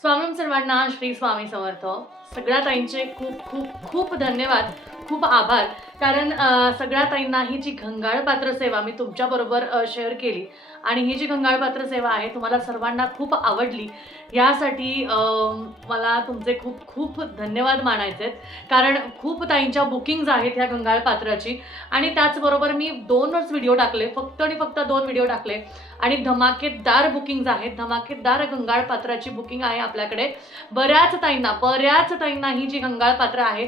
स्वामी सर्वांना श्री स्वामी समर्थ. सगळ्या ताईंचे खूप खूप खूप धन्यवाद, खूप आभार. कारण सगळ्या ताईंना ही जी घंगाळ पात्र सेवा मी तुमच्याबरोबर शेअर केली आणि ही जी घंगाळ पात्र सेवा आहे तुम्हाला सर्वांना खूप आवडली, यासाठी मला तुमचे खूप खूप धन्यवाद मानायचे आहेत. कारण खूप ताईंच्या बुकिंग्ज आहेत ह्या घंगाळ पात्राची आणि त्याचबरोबर मी 2च व्हिडिओ टाकले, फक्त आणि फक्त 2 व्हिडिओ टाकले आणि धमाकेदार बुकिंग्ज आहेत. धमाकेदार घंगाळ पात्राची बुकिंग आहे आपल्याकडे. बऱ्याच ताईंना ही जी घंगाळ पात्र आहे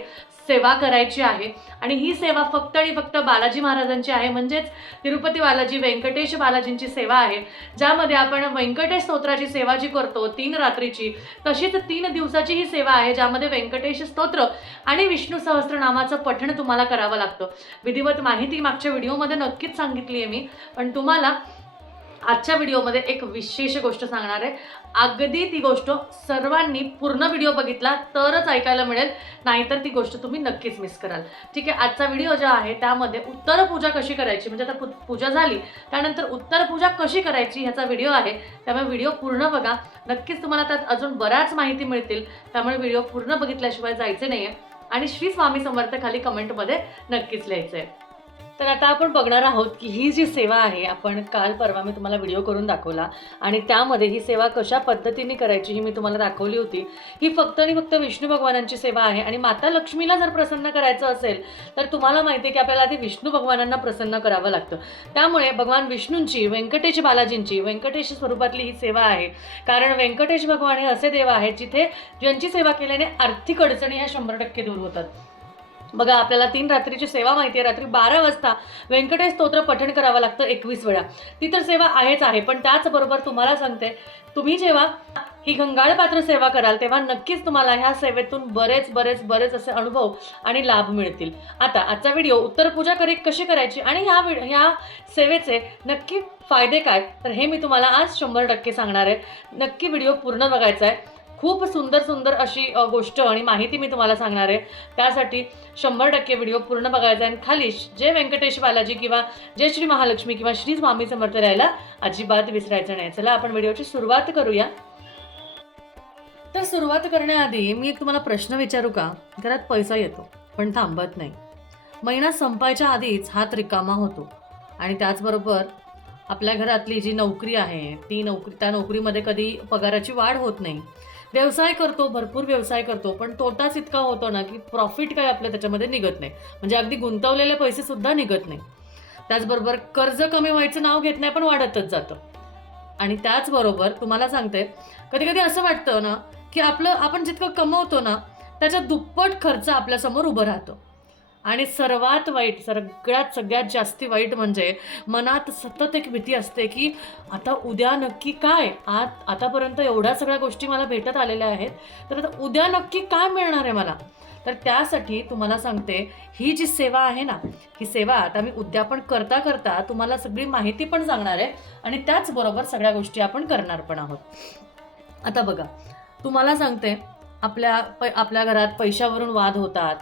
सेवा करायची आहे आणि ही सेवा फक्त आणि फक्त बालाजी महाराजांची आहे. म्हणजेच तिरुपती बालाजी, व्यंकटेश बालाजींची सेवा आहे, ज्यामध्ये आपण व्यंकटेश स्तोत्राची सेवा जी करतो 3 रात्रीची, तशीच 3 दिवसाची ही सेवा आहे, ज्यामध्ये व्यंकटेश स्तोत्र आणि विष्णू सहस्त्रनामाचं पठण तुम्हाला करावं लागतं. विधिवत माहिती मागच्या व्हिडिओमध्ये नक्कीच सांगितली आहे मी, पण तुम्हाला आजच्या व्हिडिओमध्ये एक विशेष गोष्ट सांगणार आहे. अगदी ती गोष्ट सर्वांनी पूर्ण व्हिडिओ बघितला तरच ऐकायला मिळेल, नाहीतर ती गोष्ट तुम्ही नक्कीच मिस कराल. ठीक आहे, आजचा व्हिडिओ जो आहे त्यामध्ये उत्तर पूजा कशी करायची, म्हणजे आता पूजा झाली त्यानंतर उत्तर पूजा कशी करायची ह्याचा व्हिडिओ आहे. त्यामुळे व्हिडिओ पूर्ण बघा, नक्कीच तुम्हाला त्यात अजून बऱ्याच माहिती मिळतील. त्यामुळे व्हिडिओ पूर्ण बघितल्याशिवाय जायचे नाही आहे आणि श्री स्वामी समर्थ खाली कमेंटमध्ये नक्कीच लिहायचं आहे. तर आता आपण बघणार आहोत की ही जी सेवा आहे, आपण काल परवा मी तुम्हाला व्हिडिओ करून दाखवला आणि त्यामध्ये ही सेवा कशा पद्धतीने करायची ही मी तुम्हाला दाखवली होती. ही फक्त आणि फक्त विष्णू भगवानांची सेवा आहे आणि माता लक्ष्मीला जर प्रसन्न करायचं असेल तर तुम्हाला माहिती आहे की आपल्याला आधी विष्णू भगवानांना प्रसन्न करावं लागतं. त्यामुळे भगवान विष्णूंची, व्यंकटेश बालाजींची, व्यंकटेश स्वरूपातली ही सेवा आहे. कारण व्यंकटेश भगवान हे असे देव आहेत जिथे ज्यांची सेवा केल्याने आर्थिक अडचणी ह्या 100% दूर होतात. बघा, आपल्याला 3 रात्रीची सेवा माहिती आहे. रात्री 12 वाजता व्यंकटेश स्तोत्र पठण करावं लागतं 21 वेळा. ती तर सेवा आहेच आहे, पण त्याचबरोबर तुम्हाला सांगते, तुम्ही जेव्हा ही घंगाळ पात्र सेवा कराल तेव्हा नक्कीच तुम्हाला ह्या सेवेतून बरेच असे अनुभव आणि लाभ मिळतील. आता आजचा व्हिडिओ उत्तर पूजा कशी करायची आणि ह्या सेवेचे नक्की फायदे काय, तर हे मी तुम्हाला आज 100% सांगणार आहे. नक्की व्हिडिओ पूर्ण बघायचा आहे. खूप सुंदर अशी गोष्ट आणि माहिती मी तुम्हाला सांगणार आहे. त्यासाठी 100% व्हिडिओ पूर्ण बघायचा आहे. आणि खाली जय व्यंकटेश बालाजी किंवा जय श्री महालक्ष्मी किंवा श्री स्वामी समर्थ राहायला अजिबात विसरायचं नाही. चला आपण व्हिडिओची सुरुवात करूया. तर सुरुवात करण्याआधी मी तुम्हाला प्रश्न विचारू का? घरात पैसा येतो पण थांबत नाही. महिना संपायच्या आधीच हात रिकामा होतो आणि त्याचबरोबर आपल्या घरातली जी नोकरी आहे त्या नोकरीमध्ये कधी पगाराची वाढ होत नाही. व्यवसाय करतो, भरपूर व्यवसाय करतो, पण तोटाच इतका होतो ना की प्रॉफिट काही आपल्या त्याच्यामध्ये निघत नाही. म्हणजे अगदी गुंतवलेले पैसे सुद्धा निघत नाही. त्याचबरोबर कर्ज कमी व्हायचं नाव घेत नाही, पण वाढतच जातं. आणि त्याचबरोबर तुम्हाला सांगते, कधी कधी असं वाटतं ना की आपण जितकं कमवतो ना त्याच्या दुप्पट खर्च आपल्यासमोर उभं राहतं. आणि सर्वात वाईट, सगळ्यात जास्ती वाईट म्हणजे मनात सतत एक भीती असते की आता उद्या नक्की काय, आतापर्यंत एवढ्या सगळ्या गोष्टी मला भेटत आलेल्या आहेत, तर आता उद्या नक्की काय मिळणार आहे मला. तर त्यासाठी तुम्हाला सांगते, ही जी सेवा आहे ना, ही सेवा आता मी उद्यापन करता तुम्हाला सगळी माहिती पण सांगणार आहे आणि त्याचबरोबर सगळ्या गोष्टी आपण करणार पण आहोत. आता बघा, तुम्हाला सांगते, आपल्या घरात पैशावरून वाद होतात,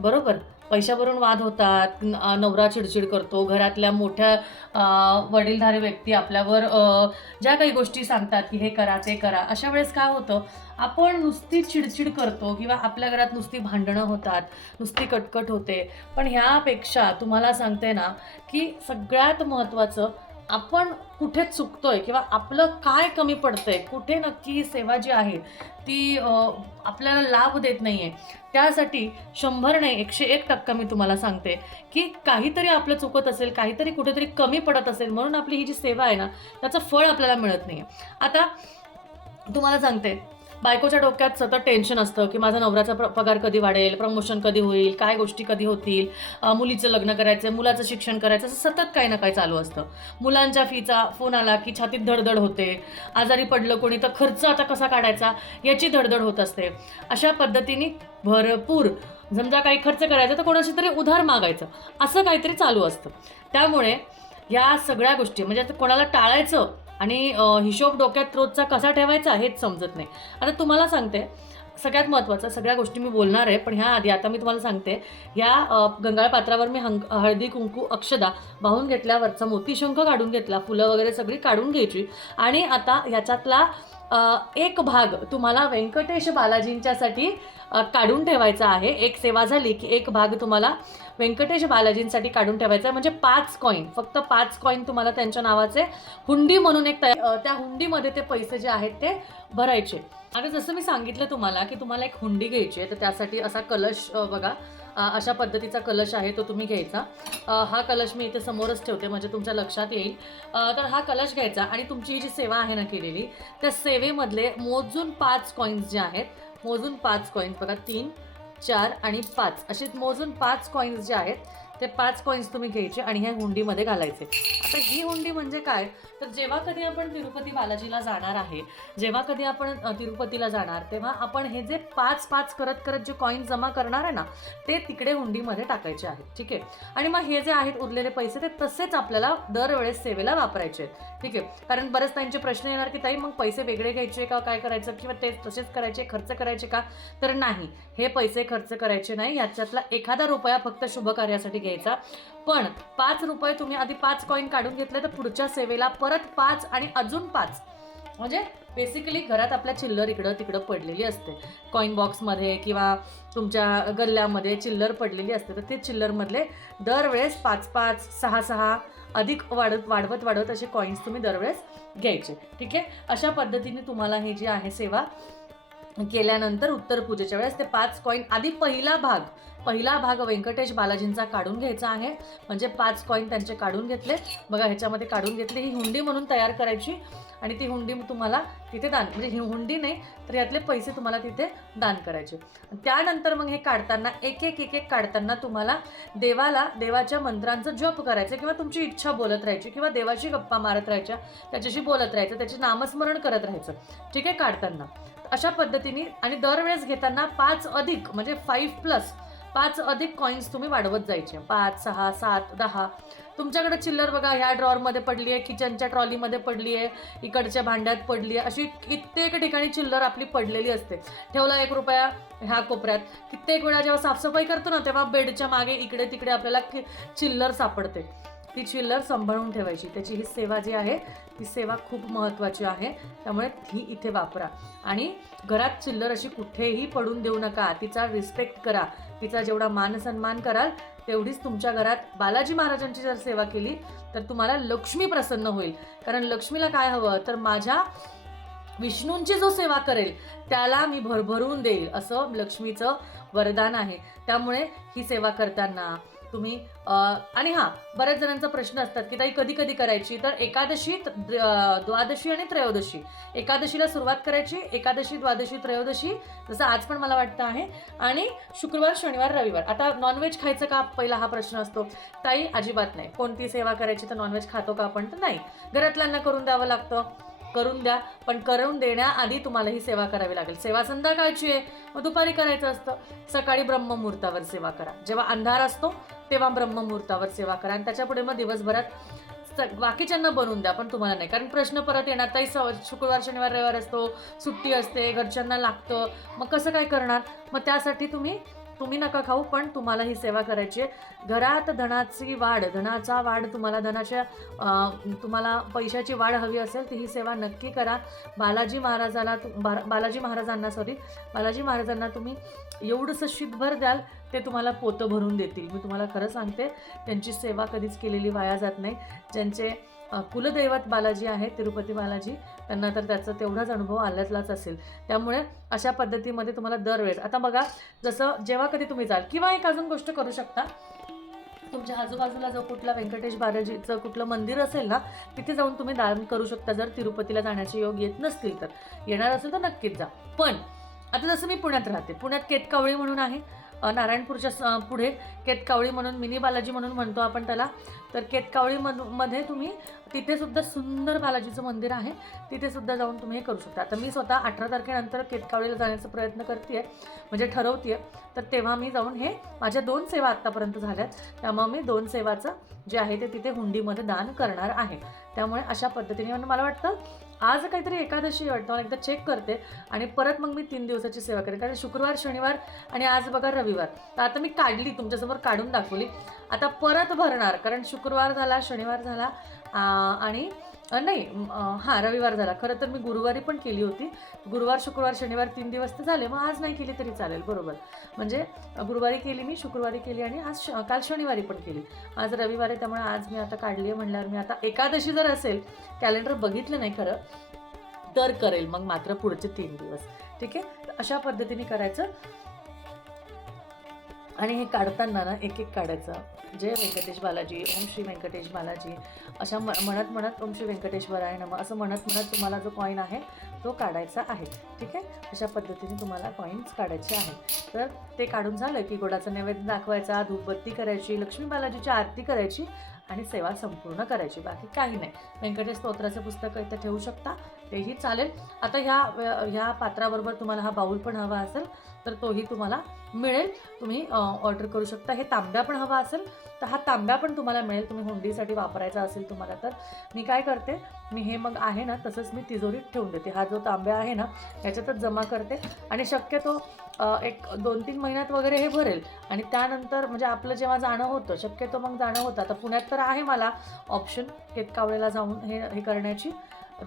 बरोबर. पैशावरून वाद होतात, नवरा चिडचिड करतो, घरातल्या मोठ्या वडीलधारी व्यक्ती आपल्यावर ज्या काही गोष्टी सांगतात की हे करा ते करा, अशा वेळेस काय होतं, आपण नुसती चिडचिड करतो किंवा आपल्या घरात नुसती भांडणं होतात, नुसती कटकट होते. पण ह्यापेक्षा तुम्हाला सांगते ना की सगळ्यात महत्त्वाचं, आपण कुठे चुकतोय किंवा आपलं काय कमी पडतंय, कुठे नक्की ही सेवा जी आहे ती आपल्याला लाभ देत नाहीये, त्यासाठी 100 नाही 101% मी तुम्हाला सांगते की काहीतरी आपलं चुकत असेल, काहीतरी कुठेतरी कमी पडत असेल, म्हणून आपली ही जी सेवा आहे ना त्याचं फळ आपल्याला मिळत नाहीये. आता तुम्हाला सांगते, बायकोच्या डोक्यात सतत टेन्शन असतं की माझा नवऱ्याचा पगार कधी वाढेल, प्रमोशन कधी होईल, काय गोष्टी कधी होतील, मुलीचं लग्न करायचं, मुलाचं शिक्षण करायचं, असं सतत काही ना काही चालू असतं. मुलांच्या फीचा फोन आला की छातीत धडधड होते, आजारी पडलं कोणी तर खर्च आता कसा काढायचा याची धडधड होत असते. अशा पद्धतीने भरपूर समजा काही खर्च करायचा तर कोणाशी तरी उधार मागायचं, असं काहीतरी चालू असतं. त्यामुळे या सगळ्या गोष्टी, म्हणजे आता कोणाला टाळायचं आणि हिशोब डोक्यात रोजचा कसा ठेवायचा हेच समजत नाही. आता तुम्हाला सांगते, सगळ्यात महत्त्वाचं, सगळ्या गोष्टी मी बोलणार आहे, पण ह्या आधी आता मी तुम्हाला सांगते, या गंगाळ पात्रावर मी हळदी कुंकू अक्षदा वाहून घेतल्यावरचा मोतीशंख काढून घेतला, फुलं वगैरे सगळी काढून घ्यायची आणि आता ह्याच्यातला एक भाग तुम्हाला व्यंकटेश बालाजींच्यासाठी काढून ठेवायचा आहे. एक सेवा झाली की एक भाग तुम्हाला व्यंकटेश बालाजींसाठी काढून ठेवायचा आहे. म्हणजे 5 कॉईन, फक्त 5 कॉईन तुम्हाला त्यांच्या नावाचे हुंडी म्हणून एक त्या हुंडीमध्ये ते पैसे जे आहेत ते भरायचे. आता जसं मी सांगितलं तुम्हाला की तुम्हाला एक हुंडी घ्यायची आहे, तर त्यासाठी असा कलश बघा, अशा पद्धतीचा कलश आहे तो तुम्ही घ्यायचा. हा कलश मी इथे समोरच ठेवते म्हणजे तुमच्या लक्षात येईल. तर हा कलश घ्यायचा आणि तुमची ही जी सेवा आहे ना केलेली, त्या सेवेमधले मोजून 5 कॉईन्स जे आहेत, मोजून 5 कॉईन्स बघा, 3, 4 आणि 5 असे मोजून 5 कॉईन्स जे आहेत ते 5 कॉईन्स तुम्ही घ्यायचे आणि ह्या हुंडीमध्ये घालायचे. आता ही हुंडी म्हणजे काय, तर जेव्हा कधी आपण तिरुपती बालाजीला जाणार आहे, जेव्हा कधी आपण तिरुपतीला जाणार, तेव्हा आपण हे जे 5-5 करत करत जे कॉईन जमा करणार आहे ना, ते तिकडे हुंडीमध्ये टाकायचे आहेत. ठीक आहे. आणि मग हे जे आहेत उरलेले पैसे ते तसेच आपल्याला दरवेळेस सेवेला वापरायचे आहेत. ठीक आहे. कारण बरेच त्यांचे प्रश्न येणार की ताई मग पैसे वेगळे घ्यायचे का, काय करायचं, किंवा ते तसेच करायचे, खर्च करायचे का, तर नाही, हे पैसे खर्च करायचे नाही. याच्यातला एखादा रुपया फक्त शुभ कार्यासाठी घ्यायचा. पण 5 रुपये तुम्ही आधी 5 कॉईन काढून घेतले तर पुढच्या सेवेला परत 5 आणि अजून 5, म्हणजे बेसिकली घरात आपल्या चिल्लर इकडं तिकडं पडलेली असते, कॉईन बॉक्समध्ये किंवा तुमच्या गल्ल्यामध्ये चिल्लर पडलेली असते, तर ते चिल्लरमधले दरवेळेस 5-5, 6-6 अधिक वाढवत असे कॉईन्स तुम्ही दरवेळेस घ्यायचे. ठीक आहे. अशा पद्धतीने तुम्हाला हे जी आहे सेवा केल्यानंतर उत्तर पूजेच्या वेळेस ते 5 कॉईन आधी पहिला भाग व्यंकटेश बालाजींचा काढून घ्यायचा आहे. म्हणजे 5 कॉईन त्यांचे काढून घेतले बघा, ह्याच्यामध्ये काढून घेतले. ही हुंडी म्हणून तयार करायची आणि ती हुंडी तुम्हाला तिथे दान, म्हणजे ही हुंडी नाही तर यातले पैसे तुम्हाला तिथे दान करायचे. त्यानंतर मग हे काढताना एक एक काढताना तुम्हाला देवाच्या मंत्रांचं जप करायचं किंवा तुमची इच्छा बोलत राहायची किंवा देवाची गप्पा मारत राहायच्या, त्याच्याशी बोलत राहायचं, त्याचे नामस्मरण करत राहायचं. ठीक आहे. काढताना अशा पद्धतीने आणि दरवेळेस घेताना 5 अधिक म्हणजे 5 अधिक कॉईन्स तुम्ही वाढवत जायचे. 5, 6, 7, 10. तुमच्याकडे चिल्लर बघा ह्या ड्रॉवरमध्ये पडली आहे, किचनच्या ट्रॉलीमध्ये पडली आहे, इकडच्या भांड्यात पडली आहे, अशी कित्येक ठिकाणी चिल्लर आपली पडलेली असते. ठेवला 1 रुपया ह्या कोपऱ्यात. कित्येक वेळा जेव्हा साफसफाई करतो ना तेव्हा बेडच्या मागे इकडे तिकडे आपल्याला चिल्लर सापडते. ती चिल्लर सांभाळून ठेवायची. त्याची ही सेवा जी आहे ती सेवा खूप महत्त्वाची आहे, त्यामुळे ही इथे वापरा. आणि घरात चिल्लर अशी कुठेही पडून देऊ नका. तिचा रिस्पेक्ट करा. तिचा जेवढा मान सन्मान कराल तेवढीच तुमच्या घरात बालाजी महाराजांची जर सेवा केली तर तुम्हाला लक्ष्मी प्रसन्न होईल. कारण लक्ष्मीला काय हवं, तर माझ्या विष्णूंची जो सेवा करेल त्याला मी भरभरून देईल, असं लक्ष्मीचं वरदान आहे. त्यामुळे ही सेवा करताना तुम्ही आणि हां, बऱ्याच जणांचा प्रश्न असतात की ताई कधी कधी करायची, तर एकादशी, द्वादशी आणि त्रयोदशी. एकादशीला सुरुवात करायची, एकादशी, द्वादशी, त्रयोदशी, जसं आज पण मला वाटतं आहे, आणि शुक्रवार, शनिवार, रविवार. आता नॉनव्हेज खायचं का, पहिला हा प्रश्न असतो. ताई अजिबात नाही. कोणती सेवा करायची तर नॉनव्हेज खातो का आपण, तर नाही. घरातल्यांना करून द्यावं लागतं, करून द्या, पण करून देण्याआधी तुम्हाला ही सेवा करावी लागेल. सेवा संध्याकाळची आहे, मग दुपारी करायचं असतं. सकाळी ब्रह्ममुहूर्तावर सेवा करा. जेव्हा अंधार असतो तेव्हा ब्रह्ममुहूर्तावर सेवा करा आणि त्याच्यापुढे मग दिवसभरात बाकीच्यांना बनवून द्या, पण तुम्हाला नाही. कारण प्रश्न परत येणार, ताई शुक्रवार, शनिवार, रविवार असतो, सुट्टी असते, घरच्यांना लागतं, मग कसं काय करणार. मग त्यासाठी तुम्ही नका खाऊ, पण तुम्हाला ही सेवा करायची आहे. घरात धनाची वाढ, धनाचा वाढ, तुम्हाला तुम्हाला पैशाची वाढ हवी असेल तर ही सेवा नक्की करा. बालाजी महाराजांना तुम्ही एवढंसं शीतभर द्याल ते तुम्हाला पोतं भरून देतील. मी तुम्हाला खरं सांगते, त्यांची सेवा कधीच केलेली वाया जात नाही. ज्यांचे कुलदैवत बालाजी आहे, तिरुपती बालाजी, त्यांना तर त्याचा तेवढाच अनुभव आल्यातलाच असेल. त्यामुळे अशा पद्धतीमध्ये तुम्हाला दरवेळेस, आता बघा, जसं जेव्हा कधी तुम्ही जाल, किंवा एक अजून गोष्ट करू शकता, तुमच्या आजूबाजूला जो कुठला व्यंकटेश बालाजीचं कुठलं मंदिर असेल ना, तिथे जाऊन तुम्ही दान करू शकता. जर तिरुपतीला जाण्याचे योग येत नसतील तर, येणार असेल तर नक्कीच जा. पण आता जसं मी पुण्यात राहते, पुण्यात केतकावळी म्हणून आहे, नारायणपूरच्या पुढे केतकावळी म्हणून, मिनी बालाजी म्हणून म्हणतो आपण त्याला. तर केतकावळीमध्ये तुम्ही तिथे सुद्धा सुंदर बालाजीचं मंदिर आहे, तिथे सुद्धा जाऊन तुम्ही हे करू शकता. आता मी स्वतः 18 तारखेनंतर केतकावळीला जाण्याचा प्रयत्न करते, म्हणजे ठरवते. तर तेव्हा मी जाऊन हे माझ्या 2 सेवा आत्तापर्यंत झाल्यात, त्यामुळे मी 2 सेवाचं जे आहे ते तिथे हुंडीमध्ये दान करणार आहे. त्यामुळे अशा पद्धतीने, म्हणजे मला वाटतं आज काहीतरी एकादशी वाटतं, मला एकदा चेक करते आणि परत मग मी 3 दिवसाची सेवा करेन. कारण शुक्रवार, शनिवार आणि आज बघा रविवार, तर आता मी काढली, तुमच्यासमोर काढून दाखवली. आता परत भरणार, कारण शुक्रवार झाला, शनिवार झाला आणि नाही हां रविवार झाला. खरं तर मी गुरुवारी पण केली होती. गुरुवार, शुक्रवार, शनिवार 3 दिवस तर झाले. मग आज नाही केली तरी चालेल. बरोबर. म्हणजे गुरुवारी केली मी, शुक्रवारी केली आणि आज काल शनिवारी पण केली. आज रविवार आहे त्यामुळे आज मी आता काढली आहे म्हणल्यावर मी आता एकादशी जर असेल, कॅलेंडर बघितलं नाही खरं, तर करेल मग मात्र पुढचे 3 दिवस. ठीक आहे? तर अशा पद्धतीने करायचं. आणि हे काढताना ना एक काढायचं. जय व्यंकटेश बालाजी, ओम श्री व्यंकटेश बालाजी, अशा म्हणत म्हणत ओम श्री व्यंकटेश्वराय नमः असं म्हणत म्हणत तुम्हाला जो कॉईन आहे तो काढायचा आहे. ठीक आहे? अशा पद्धतीने तुम्हाला कॉईन्स काढायचे आहेत. तर ते काढून झालं की गोडाचा नैवेद्य दाखवायचा, धूपबत्ती करायची, लक्ष्मी बालाजीची आरती करायची आणि सेवा संपूर्ण करायची. बाकी काही नाही. व्यंकटेश स्तोत्राचं पुस्तक इथं ठेवू शकता, तेही चालेल. आता ह्या पात्राबरोबर तुम्हाला हा बाऊल पण हवा असेल तर तोही तुम्हाला मिळेल. तुम्ही ऑर्डर करू शकता. हे तांब्या पण हवा असेल तर हा तांब्या पण तुम्हाला मिळेल. तुम्ही हुंडीसाठी वापरायचा असेल तुम्हाला तर मी काय करते, मी हे मग आहे ना तसंच मी तिजोरीत ठेवून देते. हा जो तांब्या आहे ना ह्याच्यातच जमा करते आणि शक्यतो एक 2-3 महिन्यात वगैरे हे भरेल आणि त्यानंतर म्हणजे आपलं जेव्हा जाणं होतं शक्यतो मग जाणं होतं. आता पुण्यात तर आहे मला ऑप्शन केतकावळेला जाऊन हे करण्याची,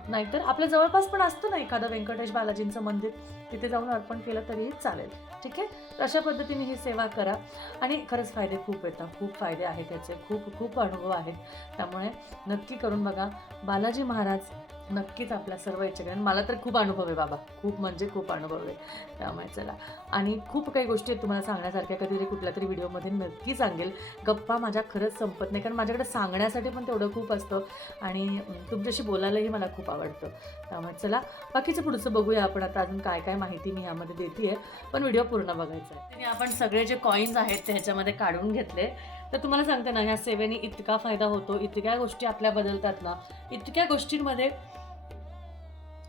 नाहीतर आपल्या जवळपास पण असतं ना एखादं व्यंकटेश बालाजींचं मंदिर, तिथे जाऊन अर्पण केलं तरीही चालेल. ठीक आहे? तर अशा पद्धतीने ही सेवा करा आणि खरंच फायदे खूप येतात, खूप फायदे आहेत त्याचे, खूप खूप अनुभव आहेत. त्यामुळे नक्की करून बघा. बालाजी महाराज नक्कीच आपल्या सर्व इच्छा करेन. मला तर खूप अनुभव आहे बाबा, खूप म्हणजे खूप अनुभव आहे. त्यामुळे चला, आणि खूप काही गोष्टी आहेत तुम्हाला सांगण्यासारख्या. कधीतरी कुठल्या तरी व्हिडिओमध्ये नक्की सांगेल. गप्पा माझ्या खरंच संपत नाही, कारण माझ्याकडे सांगण्यासाठी पण तेवढं खूप असतं आणि तुमच्याशी बोलायलाही मला खूप आवडतं. त्यामुळे चला बाकीचं पुढचं बघूया आपण. आता अजून काय काय माहिती मी ह्यामध्ये देते आहे, पण व्हिडिओ पूर्ण बघायचा आहे. आपण सगळे जे कॉईन्स आहेत ते ह्याच्यामध्ये काढून घेतले. तर तुम्हाला सांगते ना, ह्या सेवेने इतका फायदा होतो, इतक्या गोष्टी आपल्या बदलतात ना, इतक्या गोष्टींमध्ये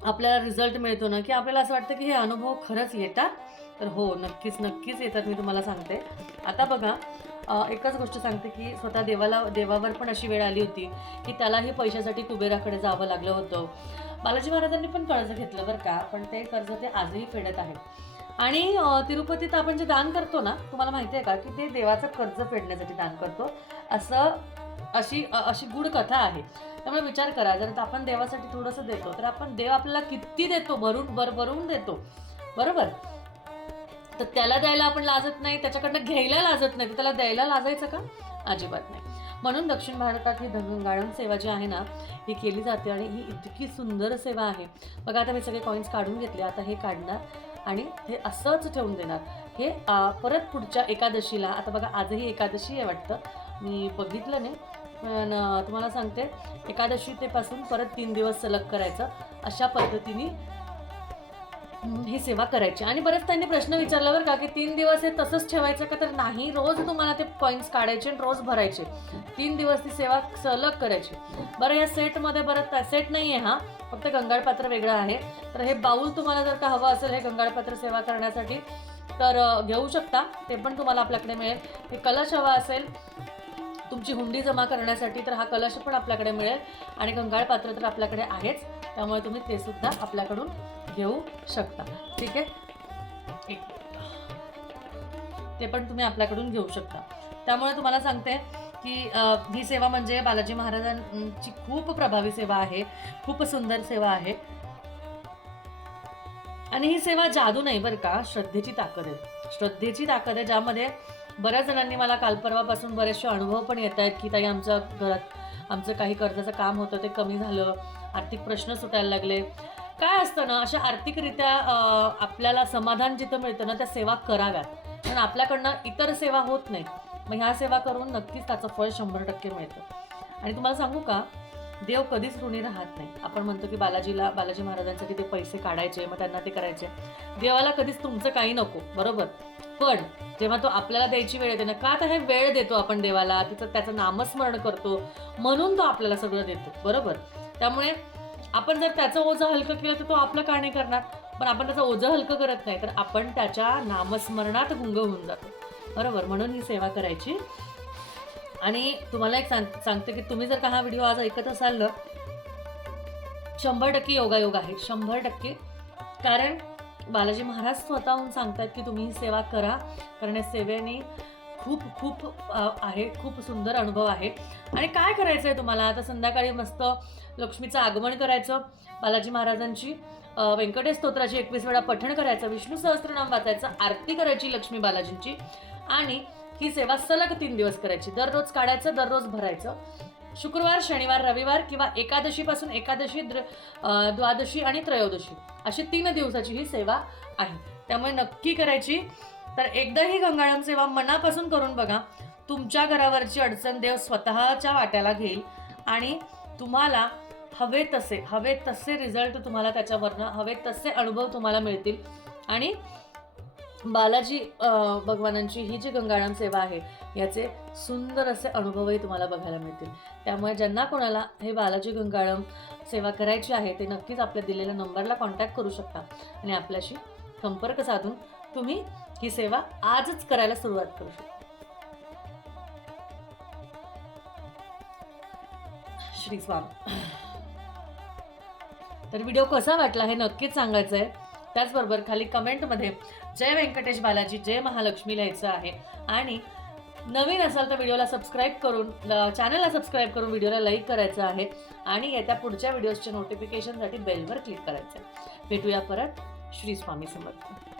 आपल्याला रिझल्ट मिळतो ना, की आपल्याला असं वाटतं की हे अनुभव खरंच येतात. तर हो, नक्कीच नक्कीच येतात, मी तुम्हाला सांगते. आता बघा, एकच गोष्ट सांगते की स्वतः देवावर पण अशी वेळ आली होती की त्यालाही पैशासाठी कुबेराकडे जावं लागलं होतं. बालाजी महाराजांनी पण कर्ज घेतलं बरं का, पण ते कर्ज ते आजही फेडत आहेत. आणि तिरुपतीत आपण जे दान करतो ना, तुम्हाला माहिती आहे का की ते देवाचं कर्ज फेडण्यासाठी दान करतो, अशी गूढ कथा आहे. त्यामुळे विचार करा, जर आपण देवासाठी थोडंसं देतो तर आपण देव आपल्याला किती देतो, भरभरून देतो. बरोबर? तर त्याला द्यायला आपण लाजत नाही, त्याच्याकडनं घ्यायला लाजत नाही, तर त्याला द्यायला लाजायचं का? अजिबात नाही. म्हणून दक्षिण भारतात ही गाळण सेवा जी आहे ना ही केली जाते आणि ही इतकी सुंदर सेवा आहे. बघा, आता मी सगळे कॉईन्स काढून घेतले. आता हे काढणार आणि हे असंच ठेवून देणार. हे परत पुढच्या एकादशीला, आता बघा आजही एकादशी आहे वाटतं, मी बघितलं नाही, पण तुम्हाला सांगते एकादशी ते पासून परत 3 दिवस सलग करायचं. अशा पद्धतीने ही सेवा करायची. आणि बरेच त्यांनी प्रश्न विचारला बरं का की 3 दिवस हे तसंच ठेवायचं का? तर नाही, रोज तुम्हाला ते कॉईन्स काढायचे आणि रोज भरायचे. 3 दिवस ती सेवा सलग करायची. बरं, या सेटमध्ये सेट नाही आहे हा, फक्त गंगाळपात्र वेगळं आहे. तर हे बाऊल तुम्हाला जर का हवं असेल हे गंगाळपात्र सेवा करण्यासाठी तर घेऊ शकता, ते पण तुम्हाला आपल्याकडे मिळेल. हे कलश हवा असेल तुमची हुंडी जमा करण्यासाठी तर हा कलश पण आपल्याकडे मिळेल आणि गंगाळपात्र तर आपल्याकडे आहेच, त्यामुळे तुम्ही ते सुद्धा आपल्याकडून घेऊ शकता. ठीक आहे? ते पण तुम्ही आपल्याकडून घेऊ शकता. त्यामुळे तुम्हाला सांगते की ही सेवा म्हणजे बालाजी महाराजांची खूप प्रभावी सेवा आहे, खूप सुंदर सेवा आहे. आणि ही सेवा जादू नाही बरं का, श्रद्धेची ताकद आहे. श्रद्धेची ताकद आहे, ज्यामध्ये बऱ्याच जणांनी मला काल परवापासून बरेचसे अनुभव पण येत आहेत की ताई, आमच्या घरात आमचं काही कर्जाचं काम होतं ते कमी झालं, आर्थिक प्रश्न सुटायला लागले. काय असतं ना, अशा आर्थिकरित्या आपल्याला समाधान जिथं मिळतं ना त्या सेवा कराव्यात, कारण आपल्याकडनं इतर सेवा होत नाही. मग ह्या सेवा करून नक्कीच त्याचं फळ 100% मिळतं. आणि तुम्हाला सांगू का, देव कधीच ऋणी राहत नाही. आपण म्हणतो की बालाजी महाराजांसाठी ते पैसे काढायचे, मग त्यांना ते करायचे. देवाला कधीच तुमचं काही नको, बरोबर, पण जेव्हा तो आपल्याला द्यायची वेळ येते ना, का तर हे वेळ देतो आपण देवाला, त्याचं नामस्मरण करतो म्हणून तो आपल्याला सगळं देतो, बरोबर. त्यामुळे आपण जर त्याचं ओझं हलकं केलं तर तो आपलं का नाही करणार, पण आपण त्याचं ओझं हलकं करत नाही तर आपण त्याच्या नामस्मरणात गुंग होऊन जातो, बरोबर. म्हणून ही सेवा करायची. आणि तुम्हाला एक सांगते की तुम्ही जर का हा व्हिडिओ आज ऐकत असाल ना, 100% योगायोग आहे, 100%. कारण बालाजी महाराज स्वतःहून सांगतात की तुम्ही ही सेवा करा, कारण या सेवेने खूप खूप आहे, खूप सुंदर अनुभव आहे. आणि काय करायचं आहे तुम्हाला आता संध्याकाळी मस्त लक्ष्मीचं आगमन करायचं, बालाजी महाराजांची व्यंकटेश स्तोत्राची 21 वेळा पठण करायचं, विष्णू सहस्त्रनाम वाचायचं, आरती करायची लक्ष्मी बालाजींची आणि ही सेवा सलग 3 दिवस करायची. दररोज काढायचं, दररोज भरायचं. शुक्रवार, शनिवार, रविवार किंवा एकादशीपासून एकादशी, द्वादशी आणि त्रयोदशी अशी 3 दिवसाची ही सेवा आहे. त्यामुळे नक्की करायची. तर एकदा ही गंगाळम सेवा मनापासून करून बघा. तुमच्या घरावरची अडचण देव स्वतःच्या वाट्याला घेईल आणि तुम्हाला हवे तसे रिझल्ट तुम्हाला त्याच्यावरनं हवे तसे अनुभव तुम्हाला मिळतील. आणि बालाजी भगवानांची ही जी गंगाळम सेवा आहे याचे सुंदर असे अनुभवही तुम्हाला बघायला मिळतील. त्यामुळे ज्यांना कोणाला हे बालाजी गंगाळम सेवा करायची आहे ते नक्कीच आपल्या दिलेल्या नंबरला कॉन्टॅक्ट करू शकता आणि आपल्याशी संपर्क साधून तुम्ही ही सेवा आजच करायला सुरुवात करू शकता. श्री स्वामी. तर व्हिडिओ कसा वाटला हे नक्कीच सांगायचं आहे. त्याचबरोबर खाली कमेंटमध्ये जय व्यंकटेश बालाजी, जय महालक्ष्मी लिहायचं आहे. आणि नवीन असाल तर व्हिडिओला सबस्क्राईब करून, चॅनलला सबस्क्राईब करून व्हिडिओला लाईक करायचं आहे आणि येत्या पुढच्या व्हिडिओजच्या नोटिफिकेशनसाठी बेलवर क्लिक करायचं आहे. भेटूया परत. श्री स्वामी समर्थ.